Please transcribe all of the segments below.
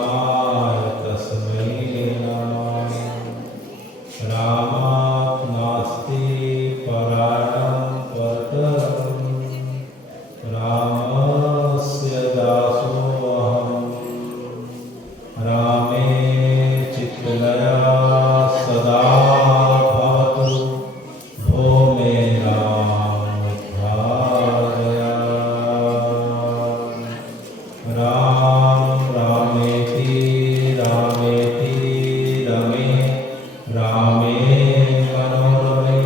रामाय तस्मै नमः। रामात् नास्ति परायणं परतरं। रामस्य दासोऽहम्। रामे चित्तलया सदा भवतु। भो मे राम उद्धारय। राम रामेति रामेति रमे रामे मनोरमे।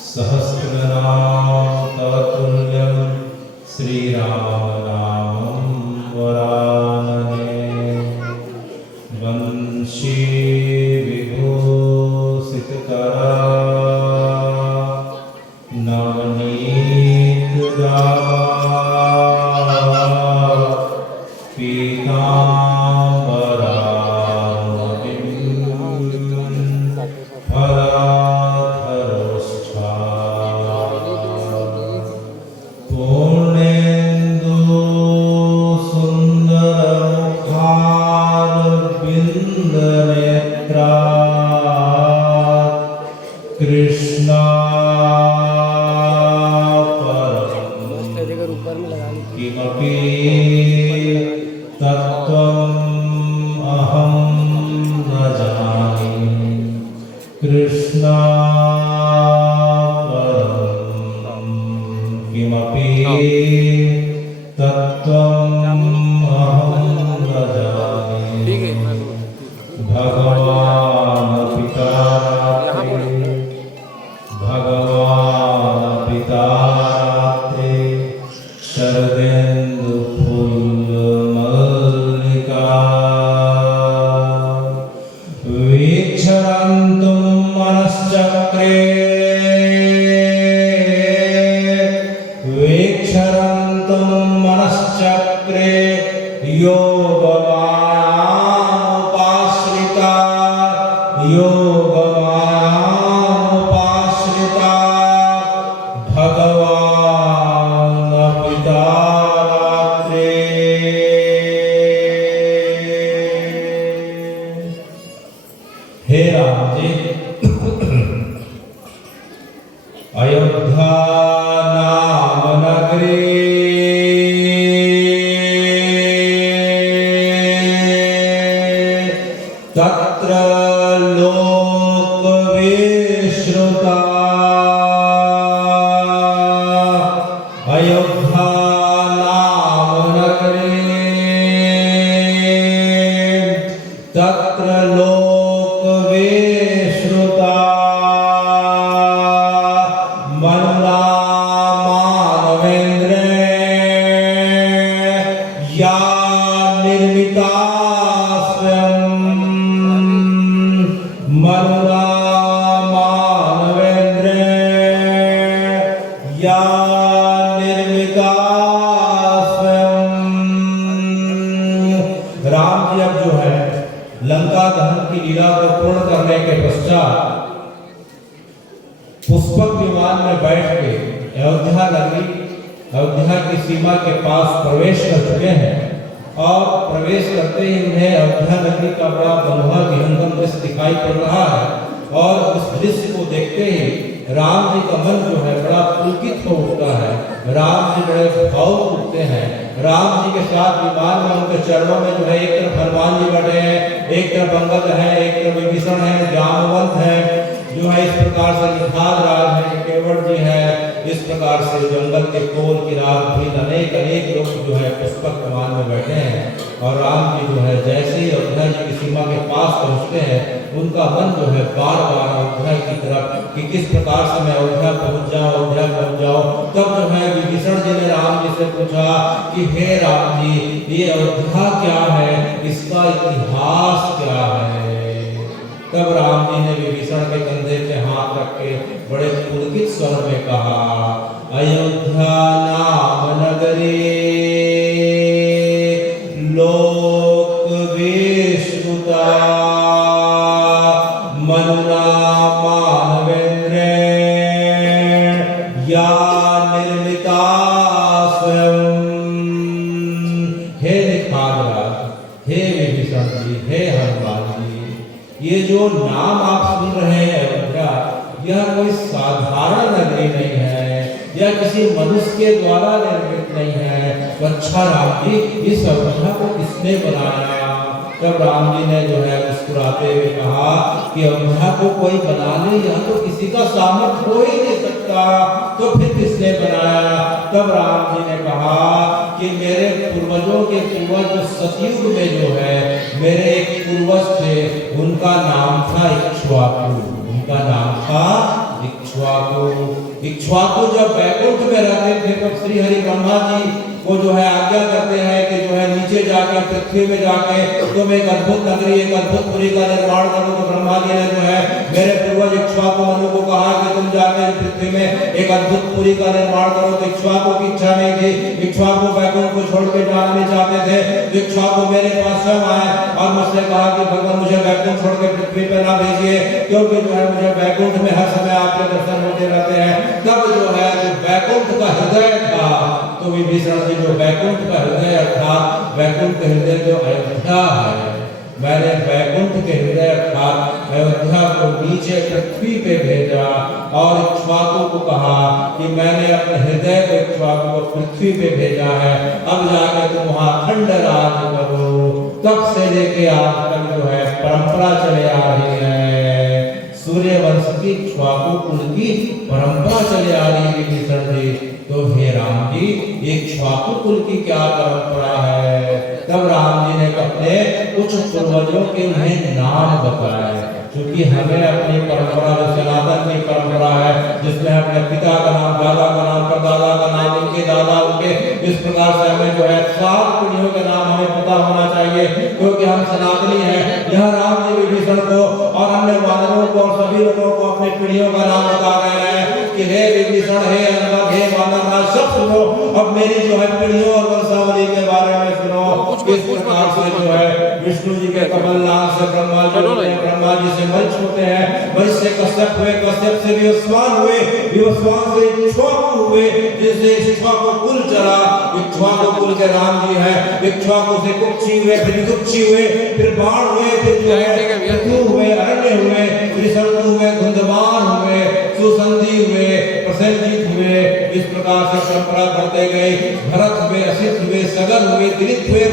सहस्रनाम तवतुल्यं श्रीराम नामं वरानने। वंशी विभूषितकरा नवनीत गावा। पीताम्बरामणिं फलाधरोष्ठा। पूर्णेन्दु सुन्दरमुखारविन्दनेत्रा। कृष्णा किमपि तत्त्वम् अहं न जाने। कृष्णा परं किमपि तत्त्वम् अहं न जाने। भगवान् पिता भगवान् पिता शरदेन्दु फुल्लमल्लिका। वीक्षरन्तुं मनश्चक्रे वीक्षरन्तुं मनश्चक्रे योगमायामुपाश्रिता। योगमायामुपाश्रिता भगवान् पिता रात्रे। हे राम जी, अयोध्या नाम नगरी तत्र लोकविश्रुता। अयोध्या नाम नगरी तत्र लोकविश्रुता। मनुना मानवेन्द्रेण या निर्मिता स्वयं। मनुना मानवेन्द्रेण या निर्मिता स्वयं। राम जी अब जो है लंका दहन की लीला को पूर्ण करने के पश्चात पुष्पक विमान में बैठ के अयोध्या नगरी, अयोध्या की सीमा के पास प्रवेश कर चुके हैं। और प्रवेश करते ही उन्हें अयोध्या नगरी का बड़ा मनोहर विहंगम दृश्य दिखाई पड़ रहा है। और उस दृश्य को देखते ही राम जी का मन जो है बड़ा पुलकित हो उठता है। राम जी बड़े भावुक उठते हैं। राम जी के साथ विमान में उनके चरणों में जो है एक तरफ हनुमान जी बैठे हैं, एक तरफ अंगद है, एक तरफ विभीषण है, जामवंत है, जो है इस प्रकार से निखार राज है, केवट जी है। इस प्रकार से जंगल के कोल की रात भी अनेक अनेक लोग जो है पुष्पक विमान में बैठे हैं। और राम जी जो है जैसे ही अयोध्या जी की सीमा के पास पहुंचते हैं, उनका मन जो है बार बार अयोध्या की तरफ कि किस प्रकार से मैं अयोध्या पहुंच जाऊं, अयोध्या पहुंच जाऊं। तब जो है विभीषण जी ने राम जी से पूछा कि हे राम जी, ये अयोध्या क्या है, इसका इतिहास क्या है। तब राम जी ने विभीषण के कंधे पे हाथ रख के बड़े पुलकित स्वर में कहा, अयोध्या नाम नगरी लोक विश्रुता। मनुना मानवेन्द्रेण या निर्मिता स्वयं। हे निखार राज, हे विभीषण, विभीषण जी, हे हनुमान जी, ये जो नाम आप सुन रहे हैं अयोध्या, यह कोई साधारण नगरी नहीं है, यह किसी मनुष्य के द्वारा निर्मित नहीं है। तो अच्छा राम जी, इस अयोध्या को किसने बनाया? तब राम जी ने जो है मुस्कुराते हुए कहा कि अयोध्या को कोई बना ले, यह तो किसी का सामर्थ्य हो ही नहीं सकता, तो फिर किसने बनाया? तब राम जी ने कहा कि मेरे पूर्वजों के पूर्वज जो सतयुग में जो है मेरे एक पूर्वज थे, उनका नाम था इक्ष्वाकु, उनका नाम था इक्ष्वाकु। इक्ष्वाकु जब वैकुंठ में रहते थे तब श्री हरि ब्रह्मा जी वो जो है आज्ञा करते हैं कि जो है नीचे जाके पृथ्वी में जाके तुम एक अद्भुत नगरी, एक अद्भुत पुरी का निर्माण करो। तो ब्रह्मा जी ने जो है मेरे पूर्वज इक्ष्वाकु मनु को कहा कि तुम जाके पृथ्वी में एक अद्भुत पुरी का निर्माण करो। तो इक्ष्वाकु की इच्छा नहीं थी, इक्ष्वाकु वैकुंठ को छोड़ के जाना नहीं चाहते थे। तो इक्ष्वाकु मेरे पास स्वयं आए और मुझसे कहा कि भगवान मुझे वैकुंठ छोड़ के पृथ्वी पर ना भेजिए, क्योंकि जो है मुझे वैकुंठ में हर समय आपके दर्शन होते रहते हैं। तब जो है जो वैकुंठ का हृदय था, तो विभीषण जी जो वैकुंठ का हृदय अर्थात वैकुंठ का हृदय जो अयोध्या है, मैंने वैकुंठ के हृदय अर्थात अयोध्या को नीचे पृथ्वी पे भेजा और इक्ष्वाकु को कहा कि मैंने अपने हृदय को इक्ष्वाकु को पृथ्वी पे भेजा है, अब जाके तुम वहां खंड राज करो। तब से लेके आज तक जो है परंपरा चले आ रही है, सूर्य वंश की इक्ष्वाकु कुल की परंपरा चले आ रही है विभीषण जी। तो हे राम जी, इक्ष्वाकु कुल की क्या परंपरा है? तब राम जी ने अपने कुछ पूर्वजों के उन्हें नाम बताए, क्योंकि हमें अपनी परंपरा जो सनातन की परंपरा है, जिसमें अपने पिता का नाम, दादा का नाम, परदादा का नाम, उनके दादा, उनके, इस प्रकार से हमें जो है 7 पीढ़ियों के नाम हमें पता होना चाहिए, क्योंकि हम सनातनी हैं। यह राम जी विभीषण को और अन्य वानरों को और सभी लोगों को अपने पीढ़ियों का नाम बता रहे हैं कि हे विभीषण, हे अनवद, हे वानरराज, सब सुनो, अब मेरी जो है पीढ़ियों और वंशावली के बारे में सुनो। इस प्रकार से जो है विष्णु जी के कमलनाथ से ब्रह्मा जी से मरीच होते हैं, मरीच से कश्यप हुए, कश्यप से विवस्वान हुए, विवस्वान से इक्ष्वाकु हुए, जिससे इक्ष्वाकु कुल चला। इक्ष्वाकु कुल के राम जी हैं। इक्ष्वाकु से कुक्षी हुए, फिर कुक्षी हुए, फिर बाण हुए, फिर जो है पृथु हुए, अरण्य हुए, त्रिशंकु हुए, धुंधमान हुए, सुसंधि हुए, प्रसेनजीत हुए। इस प्रकार से परंपरा बढ़ते गए। भरत हुए, असित हुए, सगर हुए, दिलीप हुए,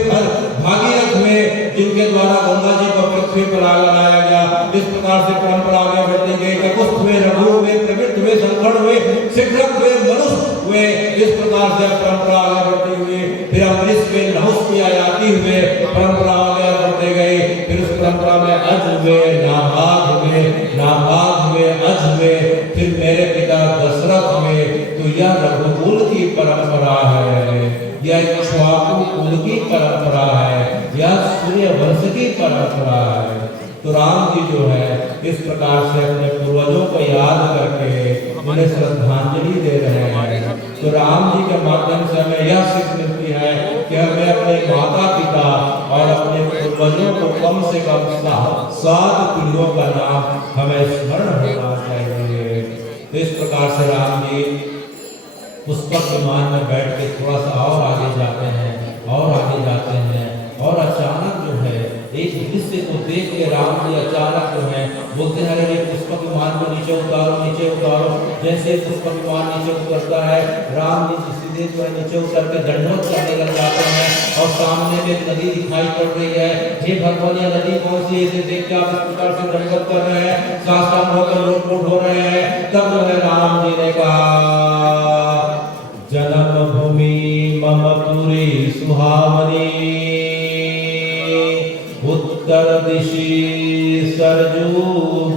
भागीरथ हुए, जिनके द्वारा गंगा जी को पृथ्वी पर लाया गया। इस प्रकार से परंपरा आगे बढ़ती गई। ककुस्थ हुए, रघु हुए, प्रवृत्त हुए, संकट हुए, शिखरक हुए, मनुष्य हुए। इस प्रकार से परंपरा आगे बढ़ती हुई। फिर अमरीश हुए, नहुष हुए, याति हुए, परंपरा आगे बढ़ते गई। फिर उस परंपरा में अज हुए, नाभाग हुए, नाभाग हुए, अज हुए, फिर मेरे पिता दशरथ हुए। तो यह रघुकुल की परंपरा है, यह इक्ष्वाकु कुल की परंपरा है, यह सूर्य वंश की परंपरा है। तो राम जी जो है इस प्रकार से अपने पूर्वजों को याद करके उन्हें श्रद्धांजलि दे रहे हैं। तो राम जी के माध्यम से हमें यह सीख मिलती है कि हमें अपने माता पिता और अपने पूर्वजों को कम से कम 7 पीढ़ियों का नाम हमें स्मरण होना चाहिए। तो इस प्रकार से राम जी पुष्पक विमान में बैठ के थोड़ा सा और आगे जाते हैं और आगे जाते हैं, और अचानक जो है एक दृश्य को देख के राम जी अचानक जो है बोलते हैं, अरे पुष्पक विमान को नीचे उतारो, नीचे उतारो। जैसे पुष्पक विमान नीचे उतरता है, राम जी सीधे जो है नीचे उतर के दंडवत करने लग जाते हैं और सामने में एक नदी दिखाई पड़ रही है। हे भगवान, यह नदी कौन सी है? इसे देख के आप इस प्रकार से दंडवत कर रहे हैं, साष्टांग होकर लोटपोट हो रहे हैं। तब जो है राम जी ने कहा, जन्मभूमि मम पुरी सुहावनी, उत्तर दिशि सरजू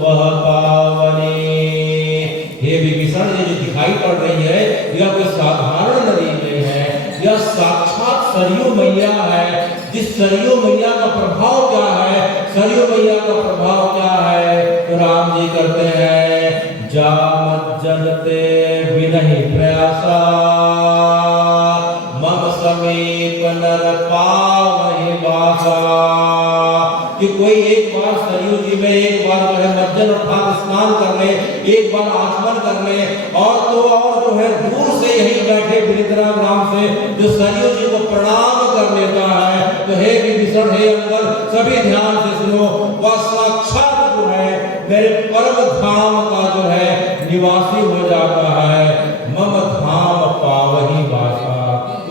बह पावनी। हे विभीषण, ये जो दिखाई पड़ रही है यह कोई साधारण नदी नहीं है, यह साक्षात सरयू मैया है। जिस सरयू मैया का प्रभाव क्या है, सरयू मैया का प्रभाव क्या है? तो राम जी करते हैं, जाम जनते विनहि प्रयासा, मम समीप नर पावहि वासा। कि कोई एक बार सरयू जी में एक बार जो है मज्जन अर्थात स्नान कर ले, एक बार आचमन कर ले, और तो और जो है दूर से यही बैठे बिलिद्रा ग्राम से जो सरयू जी को प्रणाम कर लेता है, तो हे विभीषण, हे अंगद, सभी ध्यान से सुनो, वह साक्षात जो है मेरे परम धाम का जो है निवासी हो जाता है। मम धाम पावही वासा,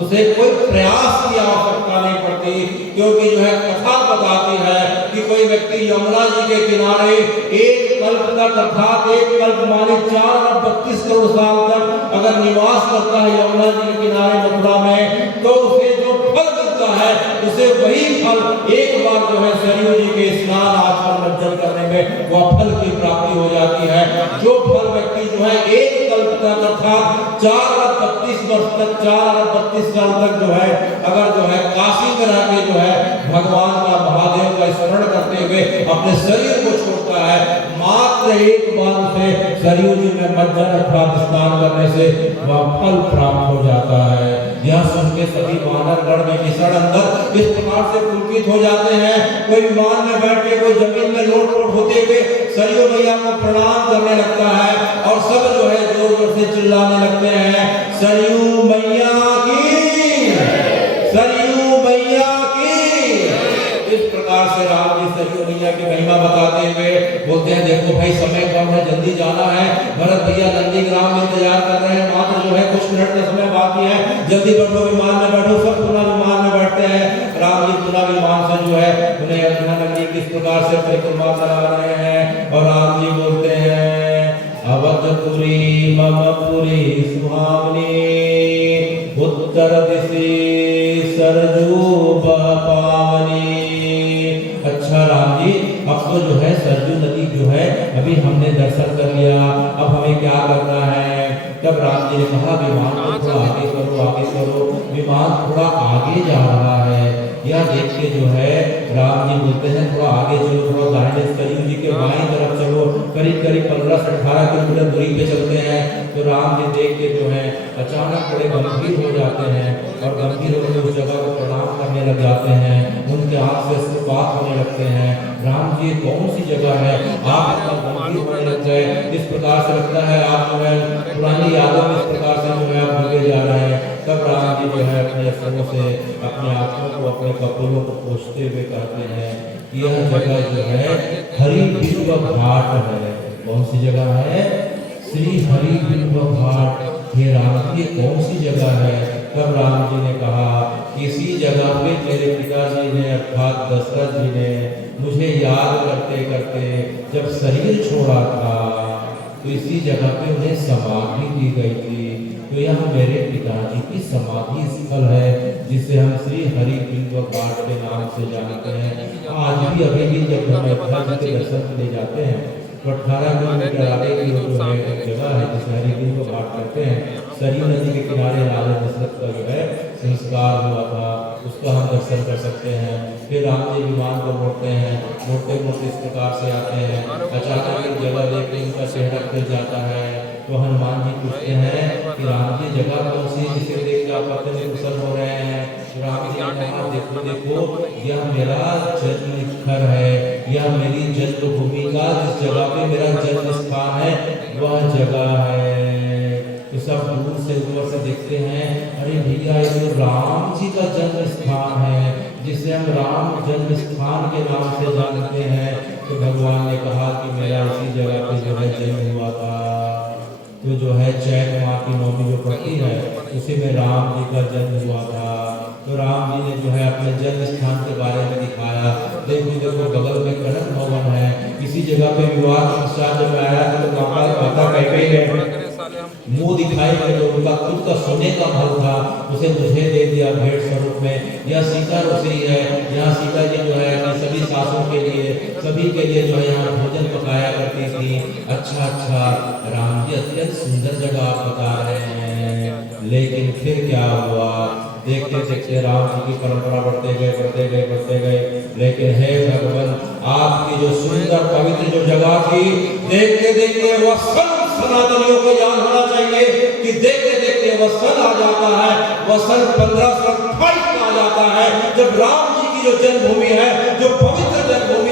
उसे कोई प्रयास की आवश्यकता नहीं पड़ती, क्योंकि जो है कथा बताती है कि कोई व्यक्ति यमुना जी के किनारे एक कल्प तक अर्थात एक कल्प माने 432 करोड़ साल तक अगर निवास करता है यमुना जी के किनारे मथुरा में, तो उसे जो फल मिलता है उसे वही फल एक बार जो है सरयू जी के स्नान आचमन मज्जन करने में वह फल की प्राप्ति हो जाती है। जो फल व्यक्ति जो है एक कल्प तक अर्थात 432 वर्ष तक 432 साल तक जो है अगर जो है काशी में रह के जो है भगवान का महादेव का स्मरण करते हुए अपने शरीर को छोड़ता है, मात्र एक बार से सरयू जी में मज्जन अर्थात स्नान करने से वह फल प्राप्त हो जाता है। यह सुन के सभी वानर गण में विषण अंदर इस प्रकार से पुलकित हो जाते हैं। कोई विमान में बैठ के कोई जमीन में लोट-पोट होते हुए सरयू मैया को प्रणाम करने लगता है, और सब जो है जोर जोर से चिल्लाने लगते हैं, सरयू मैया की, सरयू मैया की। इस प्रकार से राम जी सरयू मैया की महिमा बताते हुए बोलते हैं, देखो भाई समय कम है, जल्दी जाना है, भरत भैया नंदीग्राम में इंतजार कर रहे हैं, मात्र जो है कुछ मिनट का समय बाकी है, जल्दी बैठो, विमान में बैठो। सब पुनः विमान में बैठते हैं। राम जी पुनः विमान से जो है उन्हें अयोध्या नगरी किस प्रकार से परिक्रमा करा रहे हैं, और राम जी बोलते हैं, अवधपुरी मम पुरी सुहावनी, उत्तर दिशि सरजू पावनी। अच्छा राम जी, अब तो जो है सरजू नदी जो है अभी हमने दर्शन कर लिया, अब हमें क्या करना है? तब राम जी ने कहा, विमान को थोड़ा आगे करो, आगे करो। विमान थोड़ा आगे जा रहा है, यह देख के जो है राम जी बोलते हैं, थोड़ा आगे चलो, थोड़ा दाहिने सरयू जी के बाईं तरफ चलो, करीब करीब 15 से 18 किलोमीटर दूरी पे चलते हैं। तो राम जी देख के जो है अचानक बड़े गंभीर हो जाते हैं, और गंभीर होकर उस जगह को प्रणाम करने लग जाते हैं, उनके आँख से अश्रुपात होने लगते हैं। राम जी कौन सी जगह है, आप इतना गंभीर होने लग गए, इस प्रकार से लगता है आप जो है पुरानी यादों में इस प्रकार से जो है आप भूले जा रहे हैं। तब राम जी जो है अपने अश्रुओं से अपने आंखों को, अपने कपोलों को पोंछते हुए कहते हैं, यह जगह जो है हरि बिल्व घाट है। कौन सी जगह है? श्री हरि बिल्व घाट। ये राम जी कौन सी जगह है? तब राम जी ने कहा, इसी जगह पे मेरे पिताजी ने अर्थात दशरथ जी ने मुझे याद करते करते जब शरीर छोड़ा था, तो इसी जगह पे उन्हें समाधि दी गई थी। तो यह मेरे पिताजी की समाधि स्थल है, जिसे हम श्री हरि बिल्व घाट के नाम से जानते हैं। आज भी अभी भी जब हम अयोध्या जी के दर्शन के लिए जाते हैं, तो 18 किलोमीटर आगे की जो है एक जगह है जिसे हरि बिल्व घाट कहते हैं। सरयू नदी के किनारे राजा दशरथ का जो है संस्कार हुआ था, उसका हम दर्शन कर सकते हैं। फिर राम जी विमान को मोड़ते हैं, मोड़ते मोड़ते इस प्रकार से आते हैं, अचानक एक जगह देख के उनका चेहरा खुल जाता है। तो हनुमान जी पूछते हैं कि राम जी जगह कौन सी, जिसे देख के आप पत्ते में कुशल हो रहे हैं? तो राम जी ने कहा, देखो देखो, यह मेरा जन्म स्थल है, यह मेरी जन्मभूमि का जिस जगह पे मेरा जन्म स्थान है वह जगह है। तो सब दूर से ऊपर से देखते हैं, अरे भैया ये तो राम जी का जन्म स्थान है, जिसे हम राम जन्म स्थान के नाम से जानते हैं। तो भगवान ने कहा कि मेरा इसी जगह पे जो है जन्म हुआ था। तो जो है चैत माह की नौमी जो पड़ती है, उसी में राम जी का जन्म हुआ था। तो राम जी ने जो है अपने जन्म स्थान के बारे में दिखाया। देखो बगल में कनक भवन है, इसी जगह पे विवाह के पश्चात जब आया तो माता कैकेयी ने मुंह दिखाई में जो उनका खुद का सोने का महल था उसे मुझे दे दिया भेंट स्वरूप में। यह सीता रसोई है, यहाँ सीता जी जो है अपनी सभी सासों के लिए, सभी के लिए जो है यहाँ भोजन पकाया करती थी। अच्छा, राम जी अत्यंत सुंदर जगह आप बता रहे हैं, लेकिन फिर क्या हुआ? देखते देखते राम जी की परंपरा बढ़ते गए, लेकिन हे भगवान, आपकी जो सुंदर पवित्र जो जगह थी, देखते देखते वह सनातनियों को याद होना चाहिए कि देखते देखते वह सन आ जाता है, वह सन 1528 में आ जाता है, जब राम जी की जो जन्मभूमि है, जो पवित्र जन्मभूमि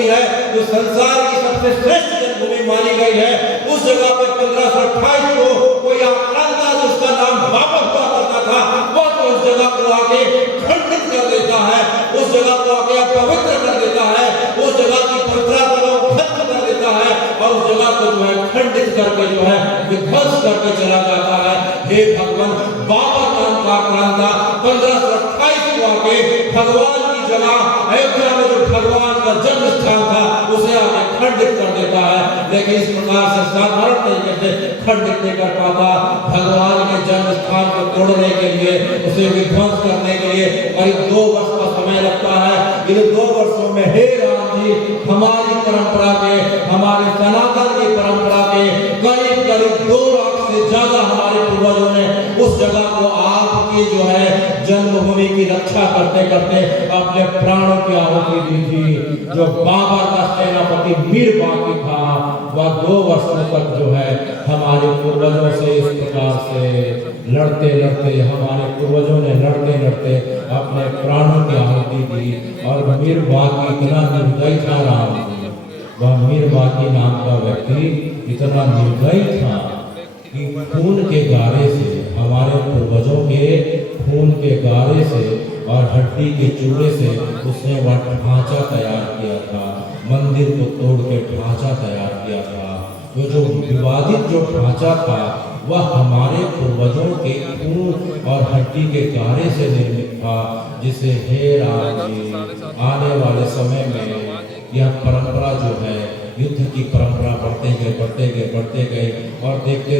जो संसार की सबसे श्रेष्ठ जन्मभूमि मानी गई है, उस जगह पे 1528 को कोई आक्रांता जिसका नाम बाबर हुआ करता था, वह तो उस जगह को आके खंडित कर देता है, उस जगह को आके अपवित्र कर देता है, उस जगह की पवित्रता को खत्म कर देता है और उस जगह को जो है खंडित करके जो है विध्वंस करके चला जाता है। हे भगवान, बाबर नाम का आक्रांता 1528 को आके भगवान की जगह अयोध्या में जो भगवान का जन्म स्थान था उसे आके खंडित कर देता है, लेकिन इस प्रकार से साधारण तरीके से खंडित नहीं कर पाता। भगवान के जन्म स्थान को तोड़ने के लिए, उसे विध्वंस करने के लिए करीब 2 वर्ष का समय लगता है। इन 2 वर्षों में हे राम जी, हमारी परंपरा के, हमारे सनातन की परंपरा के करीब करीब 2 लाख से ज्यादा हमारे पूर्वजों ने उस जगह को आपकी जो है जन्मभूमि की रक्षा करते करते अपने प्राणों की आहुति दी थी। जो बाबर का सेनापति मीर बाकी था, वह 2 वर्षों तक जो है हमारे पूर्वजों से इस प्रकार से लड़ते लड़ते, हमारे पूर्वजों ने लड़ते लड़ते अपने प्राणों की आहुति दी। और मीर बाकी इतना निर्दयी था राम जी, वह मीर बाकी नाम का व्यक्ति इतना निर्दयी था कि खून के गारे से, हमारे पूर्वजों के खून के गारे से और हड्डी के चूड़े से उसने वह ढांचा तैयार किया था, मंदिर को तोड़ के ढांचा तैयार किया था। तो जो विवादित जो ढांचा था वह हमारे पूर्वजों के खून और हड्डी के गारे से निर्मित था, जिसे हे राम जी, आने वाले समय में यह परंपरा जो है, युद्ध की परंपरा बढ़ते गए और देखते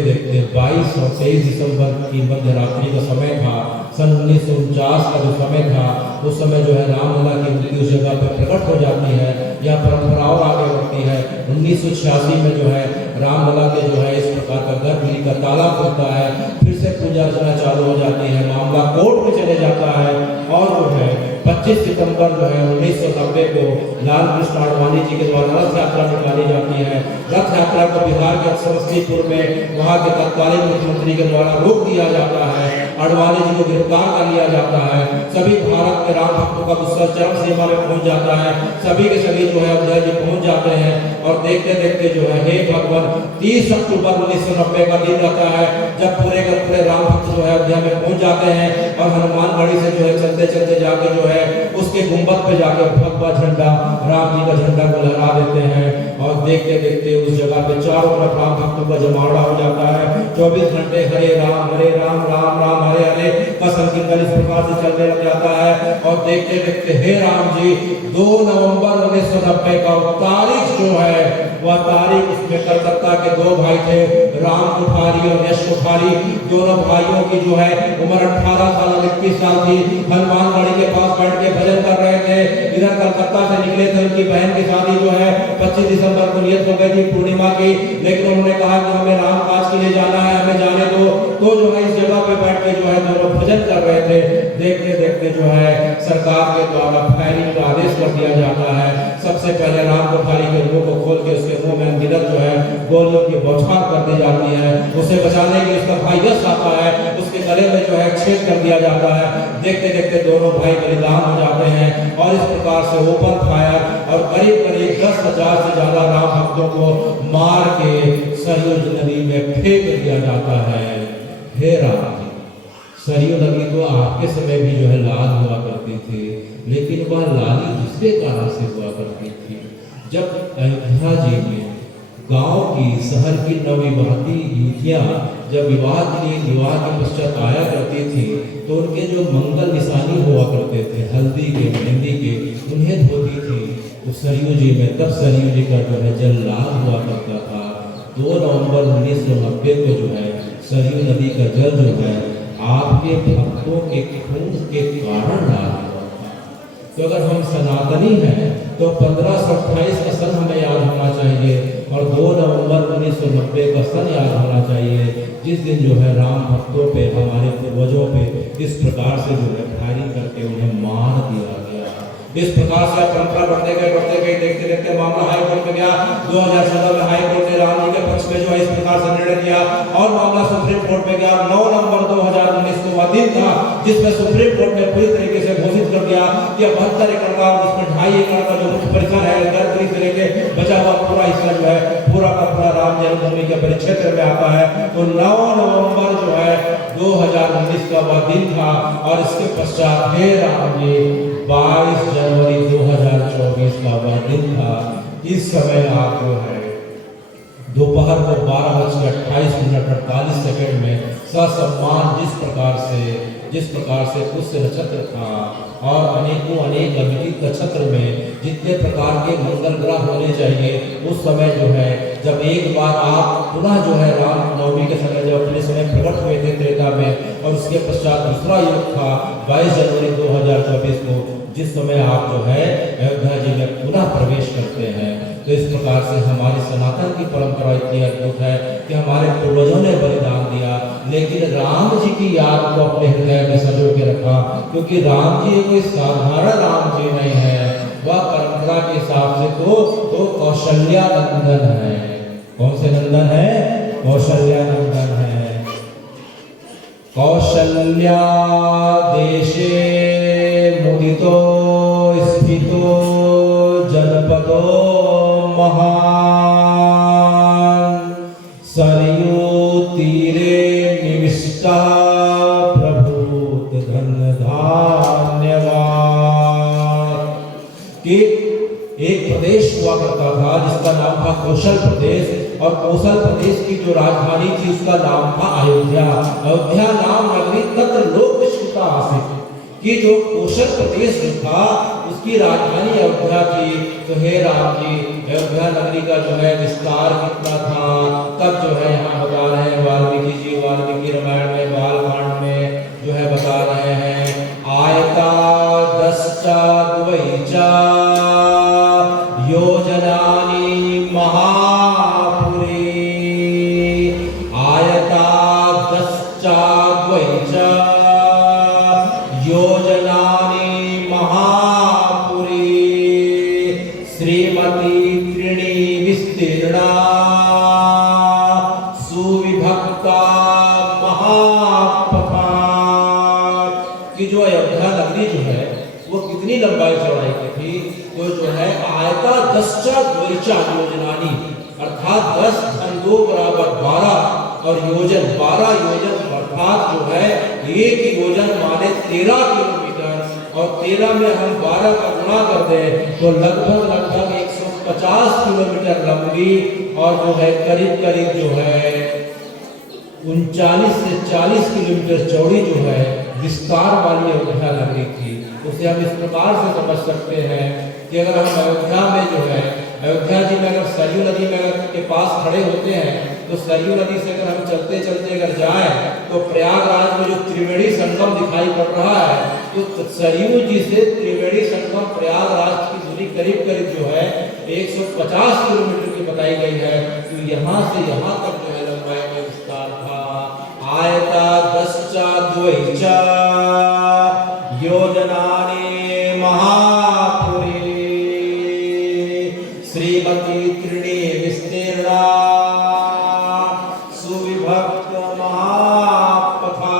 देखते 22 और 23 दिसंबर की मध्य रात्रि का समय था, सन 1949 का जो समय था, उस समय जो है रामलला की मूर्ति उस जगह पर प्रकट हो जाती है। यह परंपरा और आगे बढ़ती है। 1986 में जो है रामलला के जो है इस प्रकार का गर्भगृह का ताला खुलता है, फिर से पूजा अर्चना चालू हो जाती है, मामला कोर्ट में चले जाता है और जो है 25 सितंबर जो है 1990 को लाल कृष्ण आडवाणी जी के द्वारा रथ यात्रा निकाली जाती है। रथ यात्रा को बिहार के समस्तीपुर में वहां के तत्कालीन मुख्यमंत्री के द्वारा रोक दिया जाता है, आडवाणी जी को गिरफ्तार कर लिया जाता है। सभी भारत के राम भक्तों का गुस्सा चरम सीमा में पहुंच जाता है, सभी के सभी जो है अयोध्या जी पहुंच जाते हैं और देखते देखते जो है हे भगवान, 30 अक्टूबर 1990 का दिन रहता है जब पूरे के पूरे राम भक्त जो है अयोध्या में पहुंच जाते हैं और हनुमानगढ़ी से जो है चलते चलते जाके जो है उसके गुंबद पे जाके भगवा झंडा, राम जी का झंडा को लहरा देते हैं और देखते देखते उस जगह पे चारों तरफ राम भक्तों का जमावड़ा हो जाता है। 24 घंटे हरे राम राम राम हरे हरे का संकीर्तन इस प्रकार से चलने लग जाता है और देखते देखते हे राम जी, 2 नवंबर 1990 का तारीख जो है वह तारीख, उसमें कलकत्ता के 2 भाई थे, राम कुठारी और यश कुठारी, दोनों भाइयों की जो है उम्र 18 साल और 21 साल थी। हनुमानगढ़ी के पास बैठ के भजन कर रहे थे। इधर कलकत्ता से निकले थे, उनकी बहन की शादी जो है 25 दिसंबर को नियत हो गई थी पूर्णिमा की, लेकिन उन्होंने कहा कि हमें राम काज के लिए जाना है, हमें जाने दो। तो जो है इस जगह पे बैठ के जो है दोनों भजन कर रहे थे। देखते देखते जो है सरकार के द्वारा फायरिंग का आदेश कर दिया जाता है। सबसे पहले राम कुठारी के मुंह को खोल के उसके मुंह में अंदर जो है गोलियों की बौछार कर दी जाती है। उसे बचाने के लिए उसका भाई यश आता है, उसके गले में जो है छेद कर दिया जाता है। देखते देखते दोनों भाई बलिदान हो जाते हैं और इस प्रकार से ओपन फायर और करीब करीब 10,000 से ज्यादा राम भक्तों को मार के सरयू नदी में फेंक दिया जाता है। हे राम जी, सरयू नदी तो आपके समय भी जो है लाल हुआ करती थी, लेकिन वह लाली दूसरे कारण से हुआ करती थी। जब अयोध्या जी में गांव की, शहर की नवविवाहित युवतियां जब विवाह के पश्चात आया करती थी तो उनके जो मंगल निशानी हुआ करते थे, हल्दी के, मेहंदी के, उन्हें धोती थी। तो सरयू जी में तब सरयू जी का जो है जल लाल हुआ करता था। 2 नवंबर 1990 को जो है सरयू नदी का जल जो है आपके भक्तों के खून के कारण लाल हुआ था। तो अगर हम सनातनी हैं तो 1528 का सन हमें याद होना चाहिए और 2 नवंबर 1990 का सन याद होना चाहिए, जिस दिन जो है राम भक्तों पे, हमारे पूर्वजों पे इस प्रकार से जो है फायरिंग करके उन्हें मार दिया गया। इस प्रकार से परंपरा बढ़ते गए देखते देखते मामला हाई कोर्ट में गया। 2014 में हाई कोर्ट ने राम जी के पक्ष में जो है इस प्रकार से निर्णय दिया और मामला सुप्रीम कोर्ट में गया। 9 नवंबर 2019 को वह दिन था जिसमें सुप्रीम कोर्ट ने पूरी तरीके से घोषित कर दिया कि 72 एकड़ का उसमें 2.5 एकड़ का जो मुख्य परिसर है गर्भगृह से लेके बचा हुआ पूरा हिस्सा जो है पूरा का पूरा राम जन्मभूमि के परिक्षेत्र में आता है। तो 9 नवंबर जो है 2019 का वह दिन था और इसके पश्चात है राम जी 22 जनवरी 2024 का वह दिन था। इस समय आप जो है दोपहर को 12:28:48 में ससम्मान जिस प्रकार से पुष्य नक्षत्र था और अनेक अभिजीत नक्षत्र में जितने प्रकार के मंगल ग्रह होने चाहिए उस समय जो है जब एक बार आप पुनः जो है राम नवमी के समय जब अपने समय प्रकट हुए थे त्रेता में और उसके पश्चात दूसरा युग था 22 जनवरी 2024 को जिस समय आप जो है अयोध्या जी में पुनः प्रवेश करते हैं। तो इस प्रकार से हमारी सनातन की परंपरा इतनी अद्भुत है कि हमारे पूर्वजों ने बलिदान दिया लेकिन राम जी की याद को अपने हृदय में संजो के रखा क्योंकि राम जी कोई साधारण राम जी नहीं है। वह परंपरा के हिसाब से तो कौशल्या नंदन है। कौन से नंदन है? कौशल्या नंदन है। कौशल्या देशे मुदितो स्थितो जनपदो महान सरयू तीरे निविष्टा प्रभूत धन धान्यवाद। कि एक प्रदेश हुआ करता था जिसका नाम था कौशल प्रदेश और कौशल प्रदेश की जो राजधानी थी उसका नाम था अयोध्या। अयोध्या नाम नगरी तत्र लोक विश्रुता आसीत कि जो कौशल प्रदेश था उसकी राजधानी अयोध्या थी। तो हे राम जी अयोध्या नगरी का जो है विस्तार कितना था तब जो है यहाँ बता रहे हैं वाल्मीकि जी वाल्मीकि रामायण में बालकांड में जो है बता रहे हैं आयता 10 योजनानि महापुरी आयता 10 योजनानि महापुरी श्रीमती त्रिणी विस्तीर्णा सुविभक्ता महापथा। कि जो अयोध्या नगरी जो है वो कितनी लंबाई चौड़ाई की थी तो जो है आयता 10 योजनानी अर्थात 10 × 2 = 12 और योजन 12 योजन अर्थात जो है एक योजन माने 13 किलोमीटर और 13 में हम 12 का गुणा कर दें तो लगभग 150 किलोमीटर लंबी और जो है करीब जो है 39 से 40 किलोमीटर चौड़ी जो है विस्तार वाली अयोध्या नगरी थी। उसे हम इस प्रकार से समझ सकते हैं कि अगर हम अयोध्या में जो है अयोध्या जी में अगर सरयू नदी में के पास खड़े होते हैं तो सरयू नदी से अगर हम चलते चलते अगर जाएं तो प्रयागराज में जो त्रिवेणी संगम दिखाई पड़ रहा है तो सरयू जी से त्रिवेणी संगम प्रयागराज की दूरी करीब जो है 150 किलोमीटर की बताई गई है। तो यहाँ से यहाँ तक जो है लंबाई में विस्तार था। आयता 10 योजनानि महापुरी श्रीमती त्रिणी विस्तीर्णा सुविभक्त महापथा।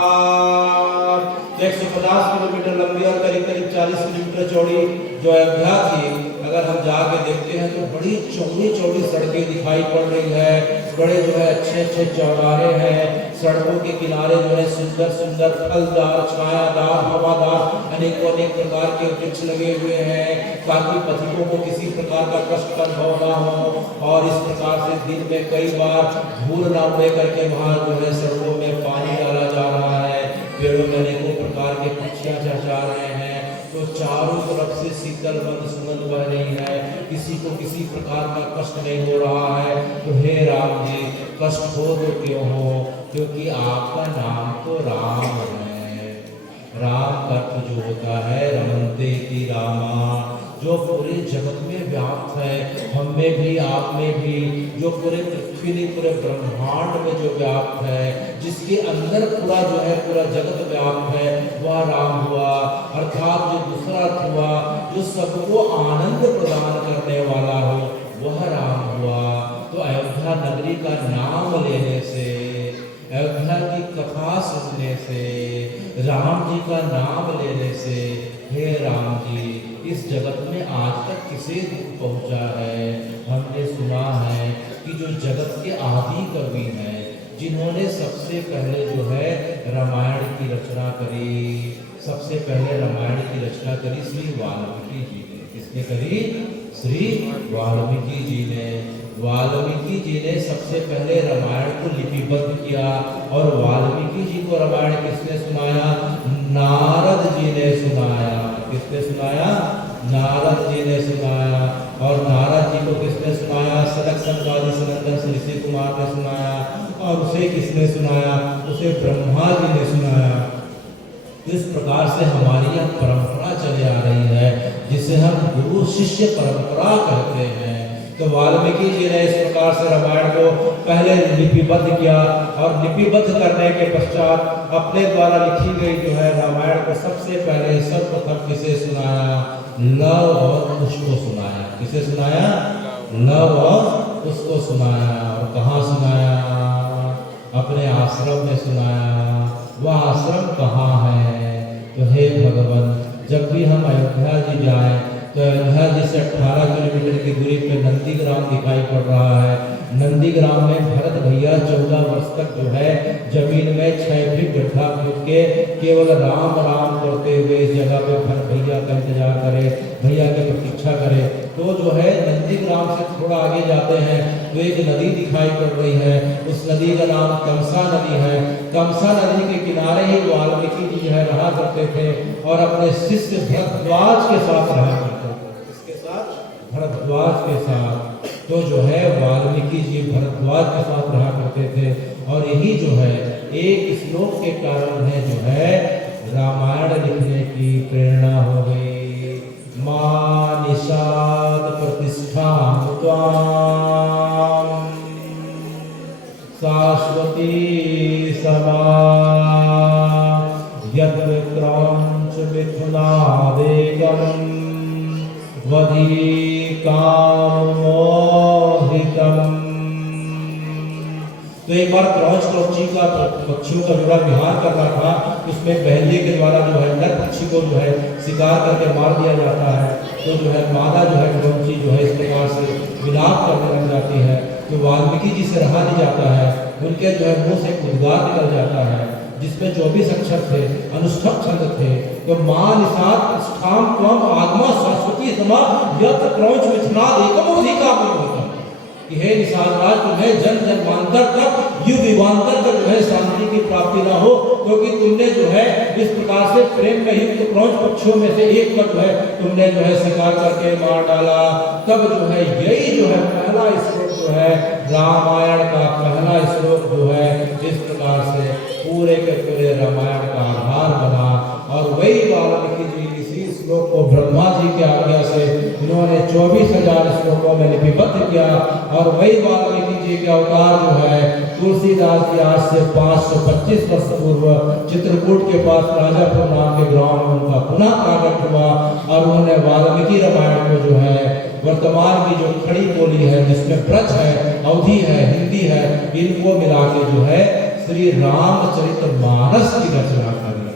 150 किलोमीटर लंबी और करीब 40 किलोमीटर चौड़ी जो अयोध्या थी अगर हम जाके देखते हैं तो बड़ी चौड़ी सड़कें दिखाई पड़ रही है। बड़े जो है अच्छे चौराहे हैं। सड़कों के किनारे जो है सुंदर फलदार छायादार हवादार अनेक प्रकार के वृक्ष लगे हुए हैं ताकि पथिकों को किसी प्रकार का कष्ट का अनुभव ना हो। और इस प्रकार से दिन में कई बार धूल ना उड़े करके वहाँ जो है सड़कों में पानी डाला जा रहा है। पेड़ों में अनेकों प्रकार के पक्षियाँ चहचहा रहे हैं। तो चारों तरफ से शीतल मंद सुगंध बह रही है। किसी को किसी प्रकार का कष्ट नहीं हो रहा है। तो हे राम जी कष्ट हो तो क्यों हो क्योंकि आपका नाम तो राम है। राम का अर्थ जो होता है रमन्ते की रामा जो पूरे जगत में व्याप्त है, हम में भी, आप में भी, जो पूरे पृथ्वी ने, पूरे ब्रह्मांड में जो व्याप्त है, जिसके अंदर पूरा जो है पूरा जगत व्याप्त है, वह राम हुआ। अर्थात जो दूसरा अर्थ हुआ, जो सबको आनंद प्रदान करने वाला हो, वह राम हुआ। तो अयोध्या नगरी का नाम लेने से, अयोध्या की कथा सुनने से, राम जी का नाम लेने से, हे राम जी, इस जगत में आज तक किसे दुख पहुंचा है? हमने सुना है कि जो जगत के आदि कवि हैं, जिन्होंने सबसे पहले जो है रामायण की रचना करी, सबसे पहले रामायण की रचना करी श्री वाल्मीकि जी ने। किसने करी? श्री वाल्मीकि जी ने। वाल्मीकि जी ने सबसे पहले रामायण को लिपिबद्ध किया, और वाल्मीकि जी को रामायण किसने सुनाया? नारद जी ने सुनाया। किसने सुनाया? नारद जी ने सुनाया। और नारद जी को किसने सुनाया? सनक संवादी सनंदन श्री ऋषि कुमार ने सुनाया। और उसे किसने सुनाया? उसे ब्रह्मा जी ने सुनाया। इस प्रकार से हमारी यह परंपरा चली आ रही है, जिसे हम गुरु शिष्य परंपरा कहते हैं। तो वाल्मीकि जी ने इस प्रकार से रामायण को पहले लिपिबद्ध किया, और लिपिबद्ध करने के पश्चात अपने द्वारा लिखी गई जो है रामायण को सबसे पहले सर्वप्रथम किसे सुनाया? लव और कुश को सुनाया। किसे सुनाया? लव और कुश को सुनाया। और कहाँ सुनाया? अपने आश्रम में सुनाया। वह आश्रम कहाँ है? तो हे भगवान, जब भी हम अयोध्या जी जाएं, तो अयोध्या जी से 18 किलोमीटर की दूरी पे नंदीग्राम दिखाई पड़ रहा है। नंदीग्राम में भरत भैया 14 वर्ष तक जो है जमीन में 6 फीट गड्ढा खोद के केवल राम राम करते हुए इस जगह पे भरत भैया का इंतजार करे, भैया की प्रतीक्षा करे। तो जो है नंदीग्राम से थोड़ा आगे जाते हैं तो एक नदी दिखाई पड़ रही है। उस नदी का नाम तमसा नदी है। तमसा नदी के किनारे ही वाल्मीकि जी है रहा करते थे, और अपने शिष्य भरद्वाज के साथ रहा करते थे। किसके साथ? भरद्वाज के साथ। तो जो है वाल्मीकि जी भरद्वाज के साथ रहा करते थे, और यही जो है एक श्लोक के कारण है जो है रामायण लिखने की प्रेरणा हो गई। मां निषाद प्रतिष्ठा शाश्वती समा यत्र क्रौंच मिथुनादेकम वधी कामोहितम। तो एक बार क्रौंच क्रौंची का पक्षियों का जोड़ा विहार कर रहा था। उसमें बहलिए के द्वारा जो है नर पक्षी को जो है शिकार करके मार दिया जाता है। तो जो है मादा जो है क्रौंची जो है इस प्रकार से विलाप करने लग जाती है। तो वाल्मीकि जी से रहा नहीं जाता है। उनके जो है मुंह से उद्गार निकल जाता है, जिसमें 24 अक्षर थे, अनुष्ठप छंद थे। तो मां निषाद प्रतिष्ठाम त्वम आगमा शाश्वती समा यत्र क्रौंच मिथुनाद एकम अधिकामोहितम। कि हे निषाद राज, तुम्हें जन जन्मांतर तक, युग युगांतर तक जो है शांति की प्राप्ति न हो, क्योंकि तुमने जो है इस प्रकार से प्रेम में युक्त क्रौंच पक्षियों में से एक को जो है तुमने जो है शिकार करके मार डाला। तब जो है यही जो है पहला श्लोक जो है रामायण का पहला श्लोक जो है इस प्रकार से पूरे के पूरे रामायण का आधार बना। और वही वाल्मीकि जी इसी श्लोक को ब्रह्मा जी की आज्ञा से इन्होंने 24,000 श्लोकों में लिपिबद्ध किया। और वही वाल्मीकि जी के अवतार जो है तुलसीदास जी आज से 525 वर्ष पूर्व चित्रकूट के पास राजापुर नाम के गांव में उनका पुनः प्राकट हुआ। और उन्होंने वाल्मीकि रामायण को जो है वर्तमान की जो खड़ी बोली है, जिसमें ब्रज है, अवधि है, हिंदी है, इनको मिला के जो है श्री रामचरितमानस की रचना करी।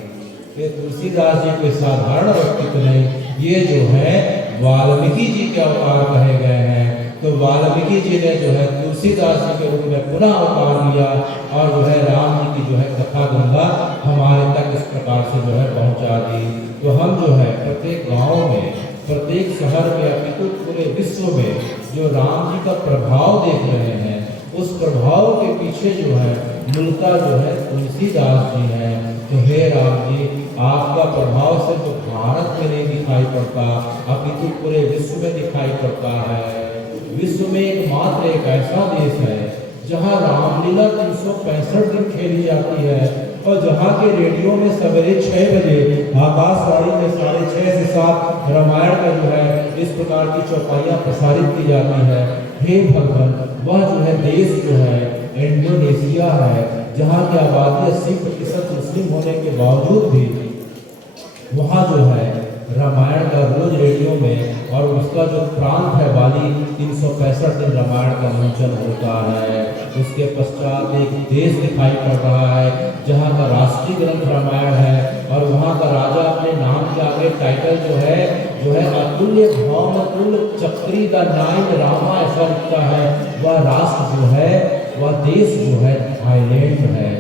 ये तुलसीदास जी कोई साधारण व्यक्तित्व नहीं, ये जो है वाल्मीकि जी के अवतार कहे गए हैं। तो वाल्मीकि जी ने जो है तुलसीदास जी के रूप में पुनः अवतार लिया, और जो है राम जी की जो है कथा गंगा हमारे तक इस प्रकार से जो है पहुंचा दी। तो हम जो है प्रत्येक गांव में, प्रत्येक शहर में, अपितु पूरे विश्व में जो राम जी का प्रभाव देख रहे हैं, उस प्रभाव के पीछे जो है मूलता जो है तुलसीदास जी हैं। तो हे राम जी, आपका प्रभाव सिर्फ भारत में नहीं दिखाई पड़ता, अपितु पूरे विश्व में दिखाई पड़ता है। विश्व में एकमात्र एक ऐसा देश है जहाँ रामलीला 365 दिन खेली जाती है, और जहाँ के रेडियो में सवेरे 6 बजे आकाशवाणी में 6:30 से 7 रामायण का जो है इस प्रकार की चौपाइयाँ प्रसारित की जाती है। हे भगवान, वह जो है देश जो है इंडोनेशिया है, जहाँ की आबादी 80% मुस्लिम होने के बावजूद भी वहाँ जो है रामायण का रोज रेडियो में और उसका जो प्रांत है बाली 365 दिन रामायण का मंचन होता है। उसके पश्चात एक देश दिखाई पड़ रहा है जहाँ का राष्ट्रीय ग्रंथ रामायण है और वहाँ का राजा अपने नाम के आगे टाइटल जो है अतुल्य भौमतुल्य चक्री द नाइन रामा ऐसा लिखता है। वह राष्ट्र जो है वह देश जो है थाईलैंड है।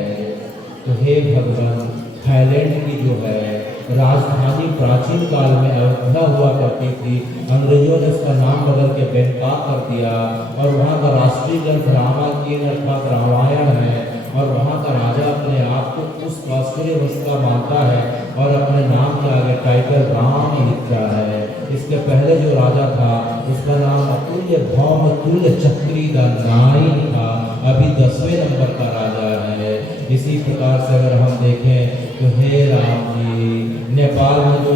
तो हे भगवान, थाईलैंड की जो है राजधानी प्राचीन काल में अयोध्या हुआ करती थी। अंग्रेजों ने उसका नाम बदल के बैंकॉक कर दिया और वहाँ का राष्ट्रीय ग्रंथ रामायण अर्थात रामायण है और वहाँ का राजा अपने आप को उस आश्चर्य का मानता है और अपने नाम के आगे टाइटल राम लिखता है। इसके पहले जो राजा था उसका नाम अतुल्य भौमतुल्य चक्री द नाइन था, अभी 10वें नंबर का राजा है। इसी प्रकार से अगर हम देखें तो हे राम जी, नेपाल में जो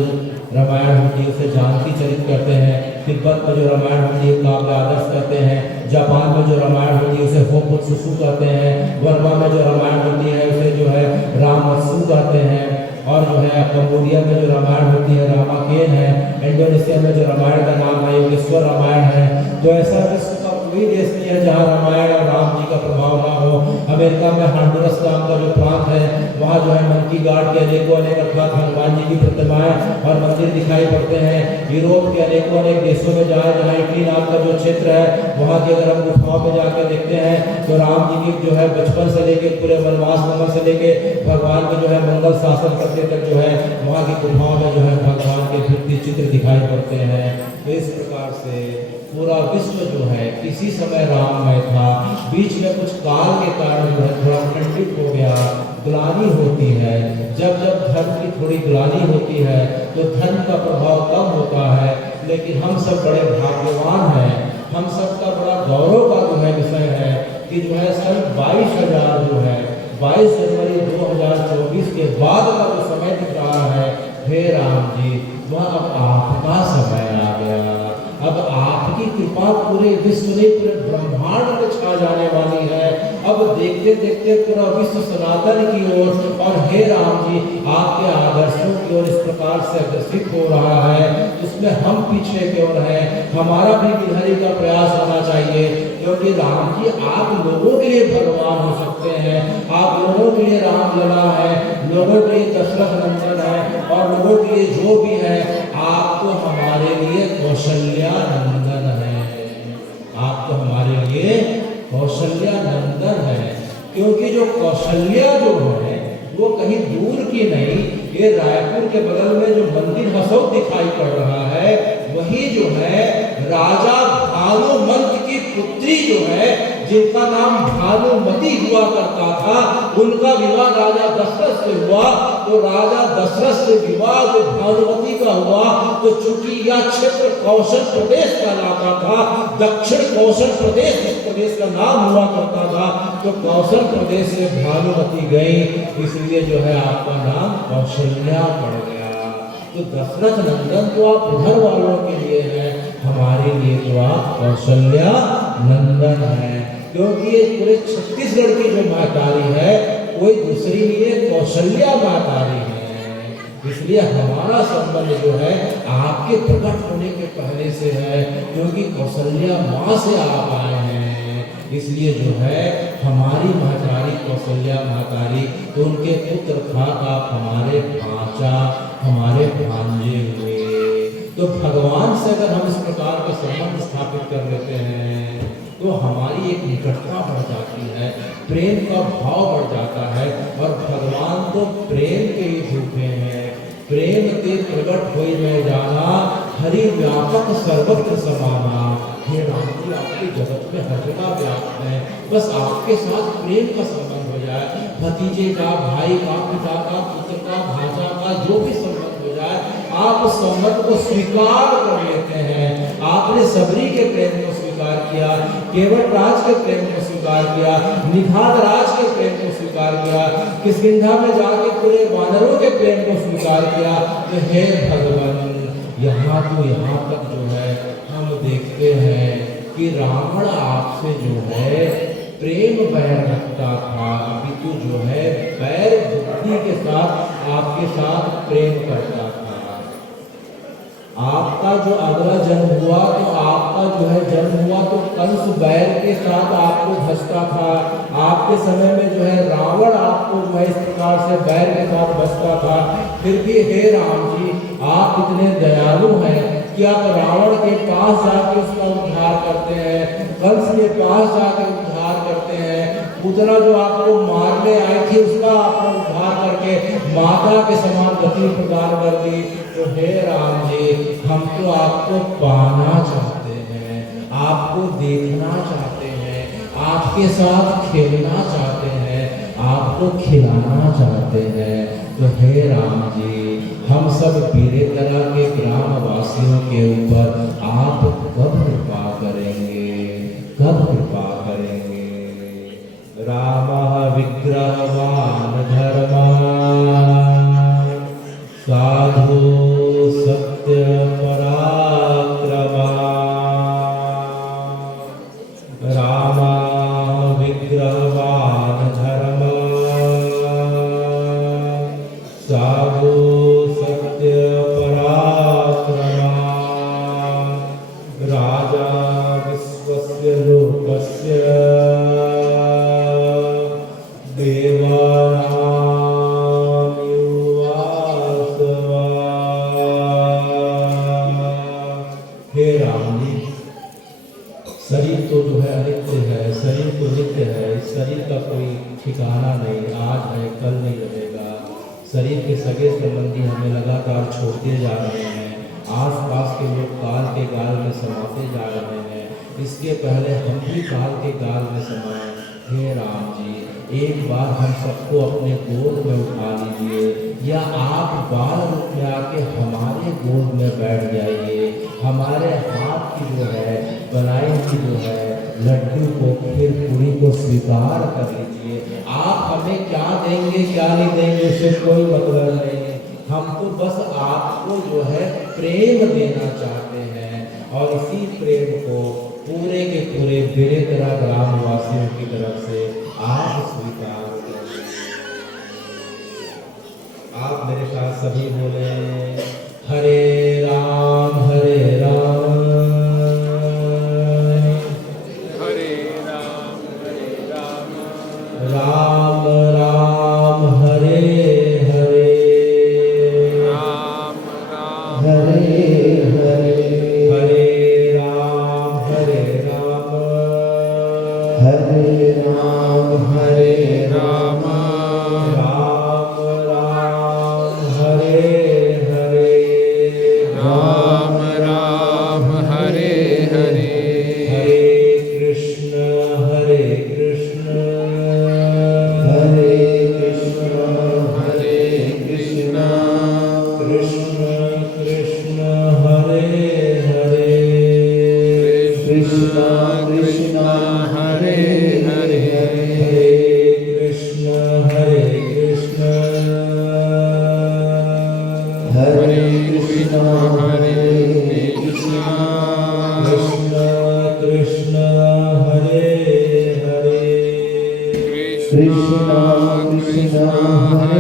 रामायण होती है उसे जानकी चरित करते हैं, तिब्बत में जो रामायण होती है काव्य आदर्श करते हैं, जापान में जो रामायण होती है उसे होपुत्सुसु कहते हैं, वर्मा में जो रामायण होती है उसे जो है रामवत्सु कहते हैं और जो है कंबोडिया में जो रामायण होती है रामाकेन है, इंडोनेशिया में जो रामायण का नाम है योगेश्वर रामायण है। तो ऐसा विश्व का कोई देश नहीं है जहाँ रामायण और राम जी का प्रभाव ना हो। अमेरिका में हॉन्डुरस नाम का जो प्रांत है वहाँ जो है मंकी गार्ड के अनेकों अनेक अर्थात हनुमान जी की प्रतिमाएं और मंदिर दिखाई पड़ते हैं। यूरोप के अनेकों अनेक देशों में जहाँ इटली नाम का जो क्षेत्र है वहाँ की अगर हम गुफाओं में जाकर देखते हैं तो राम जी की जो है बचपन से लेके पूरे वनवास नंबर से लेके भगवान के जो है मंगल शासन करते तक जो है वहाँ की गुफाओं में जो है भगवान के भित्ति चित्र दिखाई पड़ते हैं। तो इस प्रकार से पूरा विश्व जो है किसी समय राममय था, बीच में कुछ काल के कारण जो है थोड़ा खंडित हो गया, ग्लानि होती है। जब जब धर्म की थोड़ी ग्लानि होती है तो धर्म का प्रभाव कम होता है। लेकिन हम सब बड़े भाग्यवान हैं, हम सब का बड़ा गौरव का जो है विषय है कि जो है सन 22,000 जो है 22 जनवरी 2024 के बाद का जो समय दिख रहा है, हे राम जी, वह अब आपका समय आ गया। अब आपकी कृपा पूरे विश्व में पूरे ब्रह्मांड में छा जाने वाली है। अब देखते देखते पूरा विश्व सनातन की ओर और हे राम जी आपके आदर्शों की ओर इस प्रकार से अग्रसित हो रहा है, उसमें हम पीछे क्यों हैं। हमारा भी गिरहरी का प्रयास होना चाहिए, क्योंकि राम जी आप लोगों के लिए भगवान हो सकते हैं, आप लोगों के लिए राम लला है, लोगों के लिए दशरथ नंदन है और लोगों के लिए जो भी है आप तो हमारे लिए कौशल्या नंदन है, आप तो हमारे लिए कौशल्या नंदन है। क्योंकि जो कौशल्या जो है वो कहीं दूर की नहीं, ये रायपुर के बगल में जो मंदिर हसौद दिखाई पड़ रहा है वही जो है राजा भानुमंत की पुत्री जो है जिनका नाम भानुमति हुआ करता था, उनका विवाह राजा दशरथ से हुआ। तो राजा दशरथ से विवाह जो भानुमति का हुआ, तो चूंकि यह क्षेत्र कौशल प्रदेश का इलाका था, दक्षिण कौशल प्रदेश इस प्रदेश का नाम हुआ करता था, तो कौशल प्रदेश से भानुमति गई, इसलिए जो है आपका नाम कौशल्या पड़ गया। तो दशरथ नंदन तो आप उधर वालों के लिए है, हमारे लिए तो आप कौशल्या नंदन है। क्योंकि ये पूरे छत्तीसगढ़ की जो महतारी है कोई दूसरी नहीं है, कौशल्या महतारी है। इसलिए हमारा संबंध जो है आपके प्रकट होने के पहले से है, क्योंकि कौशल्या माँ से आप आए हैं। इसलिए जो है हमारी महतारी कौशल्या महतारी, तो उनके पुत्र था आप हमारे भांचा, हमारे भांजे हुए। तो भगवान से अगर हम इस प्रकार का संबंध स्थापित कर लेते हैं तो हमारी एक निकटता बढ़ जाती है, प्रेम का भाव बढ़ जाता है। और भगवान तो प्रेम के ही झूठे हैं, प्रेम के प्रकट हो में जाना, हरि व्यापक सर्वत्र समाना। हे राम जी आपके जगत में हर जगह व्याप्त है, बस आपके साथ प्रेम का संबंध हो जाए, भतीजे का, भाई का, पिता का, पुत्र का, भाजा का, जो भी संबंध हो जाए, आप संबंध को स्वीकार कर लेते हैं। आपने सबरी के प्रेम को स्वीकार किया केवल राज के प्रेम को स्वीकार किया, निखात राज के प्रेम को स्वीकार किया, किष्किंधा में जाके पूरे वानरों के प्रेम को स्वीकार किया। तो हे भगवान, यहाँ तक जो है हम देखते हैं कि रावण आपसे जो है प्रेम बैर रखता था, अपितु जो है बैर बुद्धि के साथ आपके साथ प्रेम करता था। आपका जो अगला जन्म हुआ तो आपका जो है जन्म हुआ तो कंस बैर के साथ आपको भसता था। आपके समय में जो है रावण आपको जो है इस प्रकार से बैर के साथ भसता था। फिर भी हे राम जी, आप इतने दयालु हैं कि आप रावण के पास जाके उसका उद्धार करते हैं, कंस के पास जाके उद्धार करते हैं। पूतना जो आपको मारने आई थी उसका आपने उद्धार करके माता के समान गति प्रदान कर दी। तो हे राम जी, हम तो आपको पाना चाहते हैं, आपको देखना चाहते हैं, आपके साथ खेलना चाहते हैं, आपको खिलाना चाहते हैं। तो हे राम जी, हम सब बीरेतरा के ग्राम वासियों के ऊपर आप कब कृपा करेंगे, कब कृपा करेंगे। रामः विग्रहवान धर्मः साधु सत्य पराक्रमा। रामः विग्रहवान धर्मः साधु सत्य पराक्रमा। राजा विश्वस्य लोकस्य शरीर तो जो है अनित्य है, शरीर तो नित्य है, इस शरीर का कोई ठिकाना नहीं, आज है कल नहीं रहेगा। शरीर के सगे संबंधी हमें लगातार छोड़ते जा रहे हैं, आसपास के लोग काल के गाल में समाते जा रहे हैं। इसके पहले हम भी काल के गाल में समाए। हे राम जी, एक बार हम सबको अपने गोद में उठा लीजिए, या आप बाल रूप में आके हमारे गोद में बैठ जाइए। हमारे हाथ की जो है बनाई हुई जो है लड्डू को, फिर पूरी को स्वीकार कर लीजिए। आप हमें क्या देंगे क्या नहीं देंगे उससे कोई मतलब नहीं, हम तो बस आपको जो है प्रेम देना चाहते हैं। और इसी प्रेम को पूरे के पूरे बीरेतरा ग्राम वासियों की तरफ से आप स्वीकार करें। आप मेरे साथ सभी बोले, हरे राम हरे राम हरे राम हरे राम राम राम हरे हरे राम राम हरे हरे हरे राम हरे राम हरे राम हरे राम राम राम हरे हरे राम राम हरे हरे हरे कृष्ण हरे कृष्ण हरे कृष्ण हरे कृष्ण कृष्ण कृष्ण हरे हरे कृष्ण कृष्ण हरे हरे हरे कृष्ण हरे कृष्ण हरे कृष्ण हरे कृष्ण कृष्ण कृष्ण हरे हरे कृष्ण कृष्ण हरे